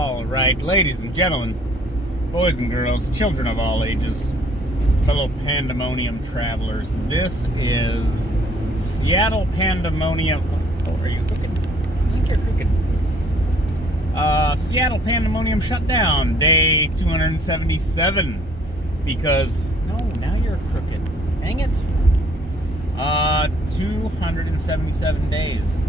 All right, ladies and gentlemen, boys and girls, children of all ages, fellow Pandemonium travelers, this is Seattle Pandemonium. Oh, are you cooking? I think you're cooking. Seattle Pandemonium Shutdown, day 277. Because, no, now you're crooked. Dang it. 277 days.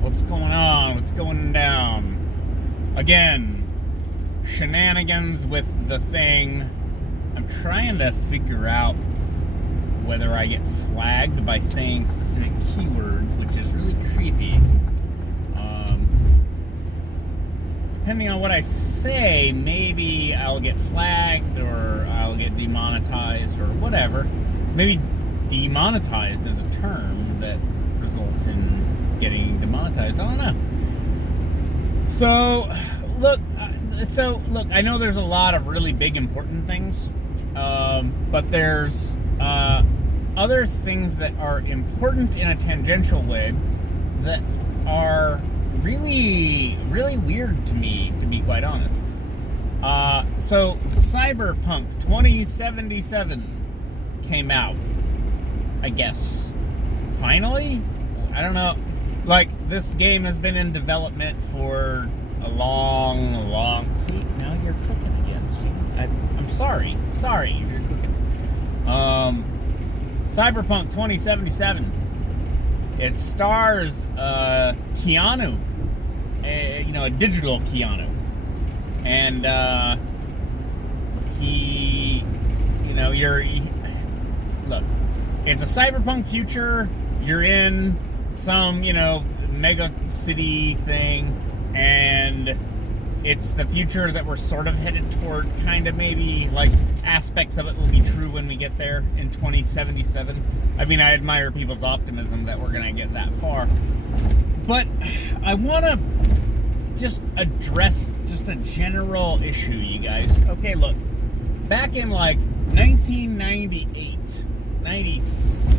What's going on? What's going down? Again, shenanigans with the thing. I'm trying to figure out whether I get flagged by saying specific keywords, which is really creepy. Depending on what I say, maybe I'll get flagged or I'll get demonetized or whatever. Maybe demonetized is a term that results in getting demonetized. I don't know. So, look, I know there's a lot of really big important things, but there's other things that are important in a tangential way that are really, really weird to me, to be quite honest. So, Cyberpunk 2077 came out, I guess. Finally? I don't know. Like, this game has been in development for a long... See, now you're cooking again. See, I'm sorry. Sorry, you're cooking. Cyberpunk 2077. It stars Keanu. A digital Keanu. And, look, it's a cyberpunk future. You're in some, mega city thing, and it's the future that we're sort of headed toward, kind of, maybe, like, aspects of it will be true when we get there in 2077. I mean, I admire people's optimism that we're gonna get that far. But I want to just address just a general issue, you guys. Okay, look, back in, like, 1998, 96...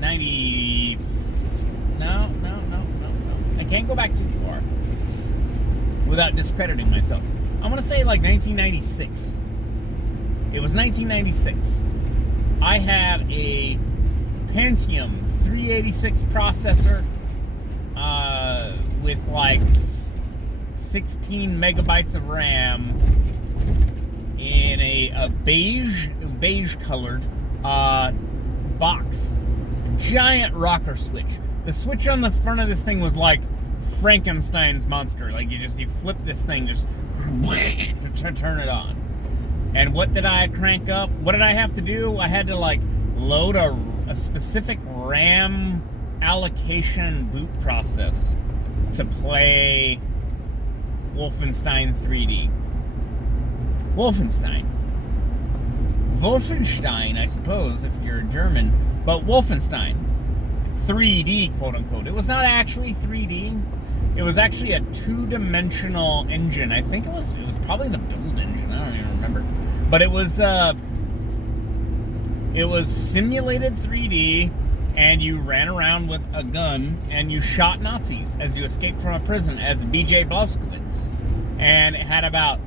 90... No. I can't go back too far without discrediting myself. I'm going to say like 1996. It was 1996. I had a Pentium 386 processor with like 16 megabytes of RAM in a beige colored box. Giant rocker switch. The switch on the front of this thing was like Frankenstein's monster. Like you flip this thing just to turn it on. And what did I crank up? What did I have to do? I had to like load a specific RAM allocation boot process to play Wolfenstein 3D. Wolfenstein, I suppose, if you're German. But Wolfenstein, 3D, quote unquote. It was not actually 3D. It was actually a two-dimensional engine. I think it was probably the build engine. I don't even remember. But it was simulated 3D, and you ran around with a gun and you shot Nazis as you escaped from a prison as B.J. Blazkowicz. And it had about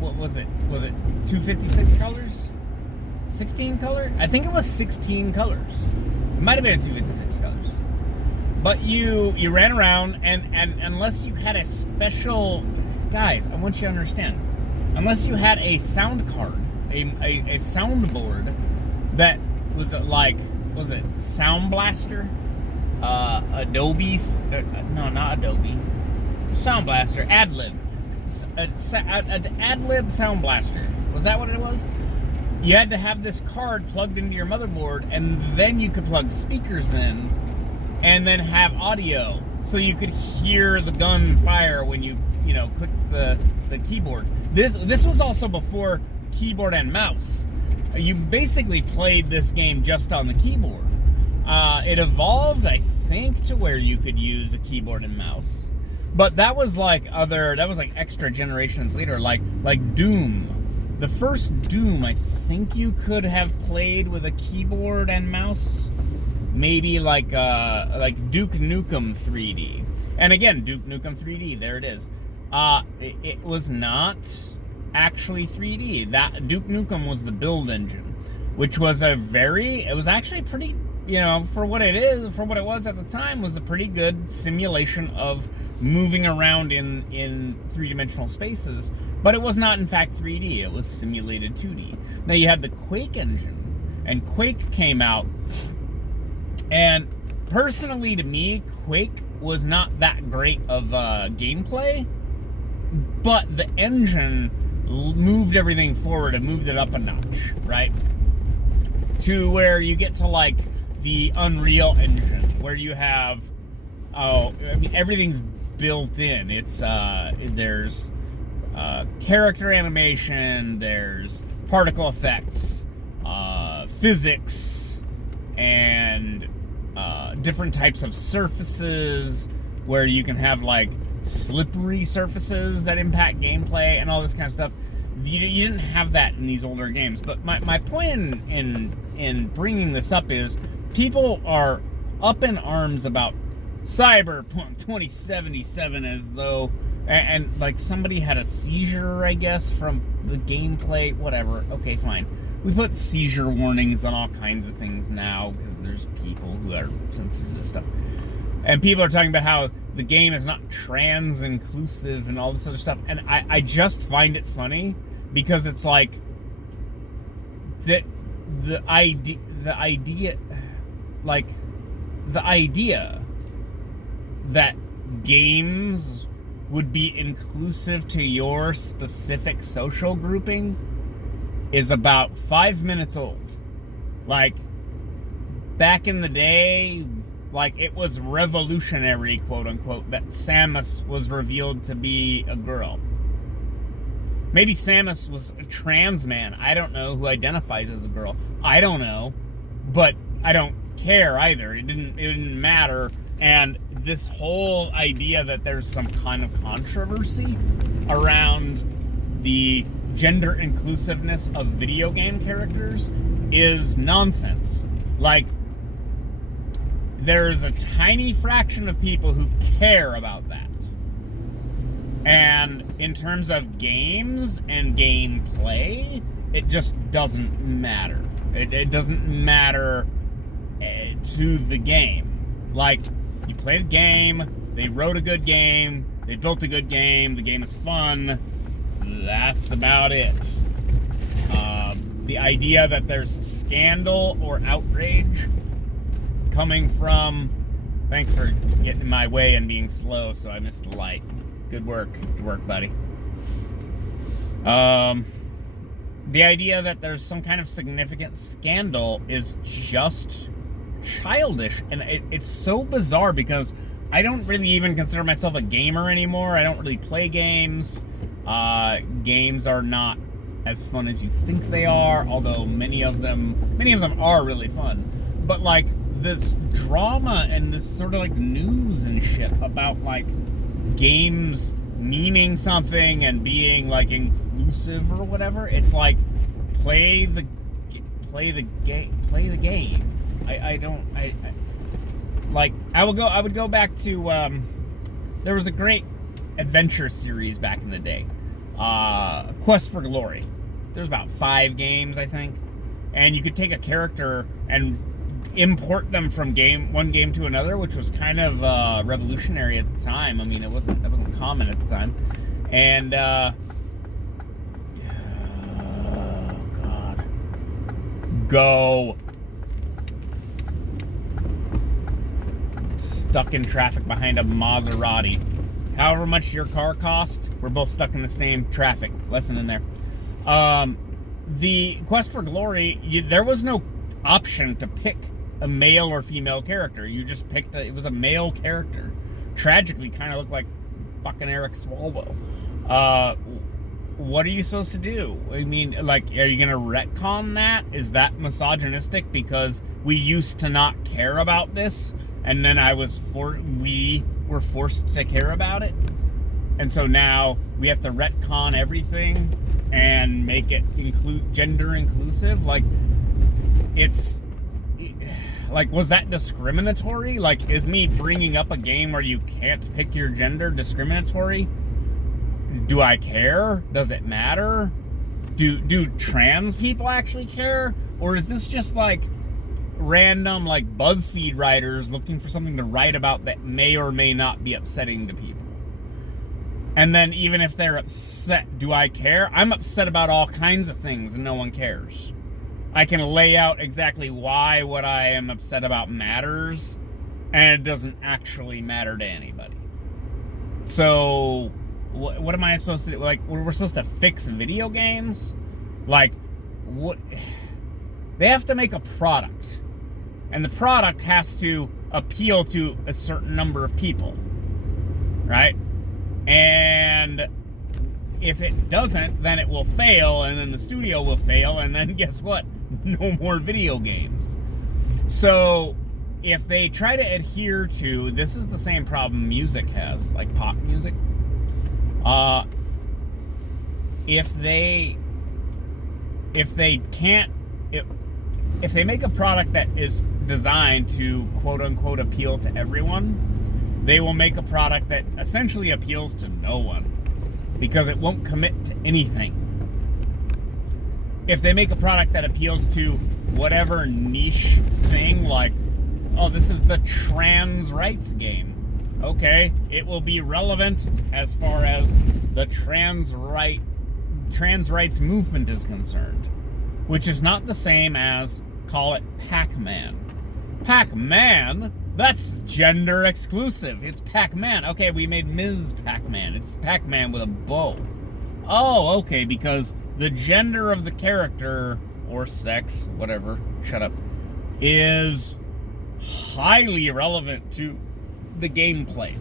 what was it? Was it 256 colors? 16 color? I think it was 16 colors. It might have been 256 colors. But you ran around, and unless you had a special... Guys, I want you to understand. Unless you had a sound card, a soundboard that was like... Was it Sound Blaster? Adobe... No, not Adobe. Sound Blaster. Ad-Lib. Ad-Lib Sound Blaster. Was that what it was? You had to have this card plugged into your motherboard, and then you could plug speakers in, and then have audio, so you could hear the gun fire when you clicked the keyboard. This was also before keyboard and mouse. You basically played this game just on the keyboard. It evolved, I think, to where you could use a keyboard and mouse, but that was like extra generations later, like Doom. The first Doom, I think you could have played with a keyboard and mouse. maybe like Duke Nukem 3D. And again, Duke Nukem 3D, there it is. It was not actually 3D. That Duke Nukem was the build engine, which was it was actually pretty, for what it is, for what it was at the time, was a pretty good simulation of moving around in three-dimensional spaces. But it was not, in fact, 3D. It was simulated 2D. Now, you had the Quake engine, and Quake came out, and personally, to me, Quake was not that great of gameplay, but the engine moved everything forward and moved it up a notch, right? To where you get to, like, the Unreal Engine, where you have, everything's built in. It's, there's character animation, there's particle effects, physics, and different types of surfaces, where you can have, like, slippery surfaces that impact gameplay and all this kind of stuff. You didn't have that in these older games. But my point in bringing this up is people are up in arms about Cyberpunk 2077 as though, and like somebody had a seizure, I guess, from the gameplay, whatever. Okay, fine. We put seizure warnings on all kinds of things now because there's people who are sensitive to this stuff. And people are talking about how the game is not trans-inclusive and all this other stuff. And I just find it funny because it's like the idea that games would be inclusive to your specific social grouping is about 5 minutes old. Like, back in the day, like, it was revolutionary, quote-unquote, that Samus was revealed to be a girl. Maybe Samus was a trans man, I don't know, who identifies as a girl. I don't know, but I don't care either. It didn't matter. And this whole idea that there's some kind of controversy around the gender inclusiveness of video game characters is nonsense. Like, there's a tiny fraction of people who care about that. And in terms of games and gameplay, it just doesn't matter. It doesn't matter to the game. Like, you played a game, they wrote a good game, they built a good game, the game is fun, that's about it. The idea that there's scandal or outrage coming from... Thanks for getting in my way and being slow, so I missed the light. Good work, buddy. The idea that there's some kind of significant scandal is just childish, and it's so bizarre because I don't really even consider myself a gamer anymore. I don't really play games. Games are not as fun as you think they are, although many of them are really fun. But like this drama and this sort of like news and shit about like games meaning something and being like inclusive or whatever, it's like play the game. I would go back to there was a great adventure series back in the day, Quest for Glory. There's about 5 games, I think, and you could take a character and import them from one game to another, which was kind of revolutionary at the time. I mean, that wasn't common at the time, and oh god, go. Stuck in traffic behind a Maserati. However much your car cost, we're both stuck in the same traffic. Lesson in there. The Quest for Glory, there was no option to pick a male or female character. You just picked it was a male character. Tragically, kind of looked like fucking Eric Swalwell. What are you supposed to do? I mean, like, are you gonna retcon that? Is that misogynistic because we used to not care about this? And then we were forced to care about it. And so now we have to retcon everything and make it gender inclusive. Like, it's like, was that discriminatory? Like, is me bringing up a game where you can't pick your gender discriminatory? Do I care? Does it matter? Do trans people actually care? Or is this just like random like BuzzFeed writers looking for something to write about that may or may not be upsetting to people? And then even if they're upset, do I care? I'm upset about all kinds of things and no one cares. I can lay out exactly why what I am upset about matters, and it doesn't actually matter to anybody. So what am I supposed to do? Like, we're supposed to fix video games? Like, what? They have to make a product, and the product has to appeal to a certain number of people, right? And if it doesn't, then it will fail, and then the studio will fail, and then guess what? No more video games. So if they try to adhere to, this is the same problem music has, like pop music. If they make a product that is designed to quote unquote appeal to everyone, they will make a product that essentially appeals to no one because it won't commit to anything. If they make a product that appeals to whatever niche thing, like, oh, this is the trans rights game. Okay, it will be relevant as far as the trans rights movement is concerned, which is not the same as, call it Pac-Man. Pac-Man? That's gender exclusive. It's Pac-Man. Okay, we made Ms. Pac-Man. It's Pac-Man with a bow. Oh, okay, because the gender of the character, or sex, whatever, shut up, is highly relevant to the gameplay.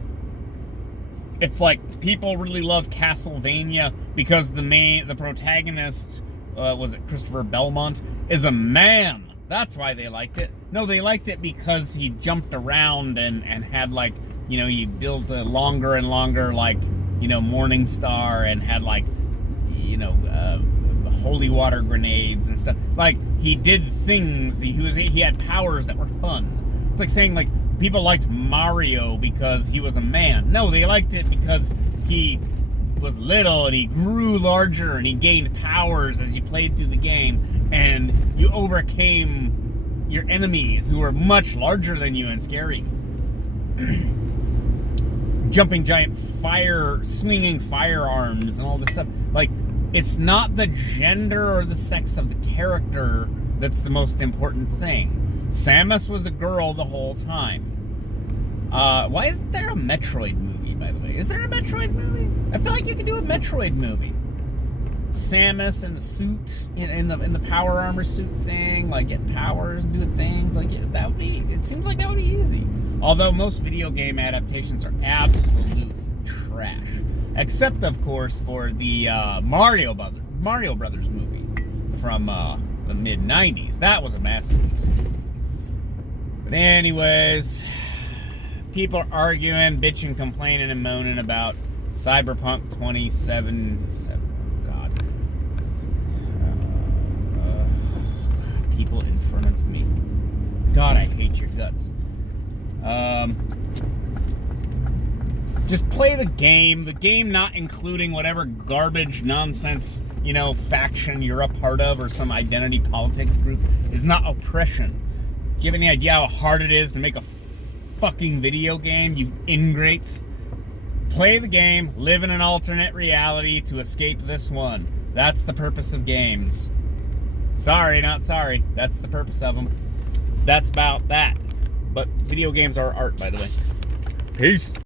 It's like people really love Castlevania because the protagonist, was it Christopher Belmont, is a man. That's why they liked it. No, they liked it because he jumped around and had, like, you know, he built a longer and longer, like, you know, Morning Star, and had, like, you know, holy water grenades and stuff. Like, he did things. He had powers that were fun. It's like saying, like, people liked Mario because he was a man. No, they liked it because he was little and he grew larger and he gained powers as you played through the game, and you overcame your enemies who were much larger than you and scary. Jumping giant fire, swinging firearms and all this stuff. Like, it's not the gender or the sex of the character that's the most important thing. Samus was a girl the whole time. Why isn't there a Metroid movie, by the way? Is there a Metroid movie? I feel like you could do a Metroid movie. Samus in a suit, in the power armor suit thing, like getting powers and doing things, like that would be. It seems like that would be easy. Although most video game adaptations are absolute trash, except of course for the Mario Brothers movie from the mid '90s. That was a masterpiece. But anyways, people are arguing, bitching, complaining, and moaning about Cyberpunk 2077. God. People in front of me. God, I hate your guts. Just play the game not including whatever garbage, nonsense, you know, faction you're a part of, or some identity politics group, is not oppression. Do you have any idea how hard it is to make a fucking video game, you ingrates? Play the game, live in an alternate reality to escape this one. That's the purpose of games. Sorry, not sorry. That's the purpose of them. That's about that. But video games are art, by the way. Peace.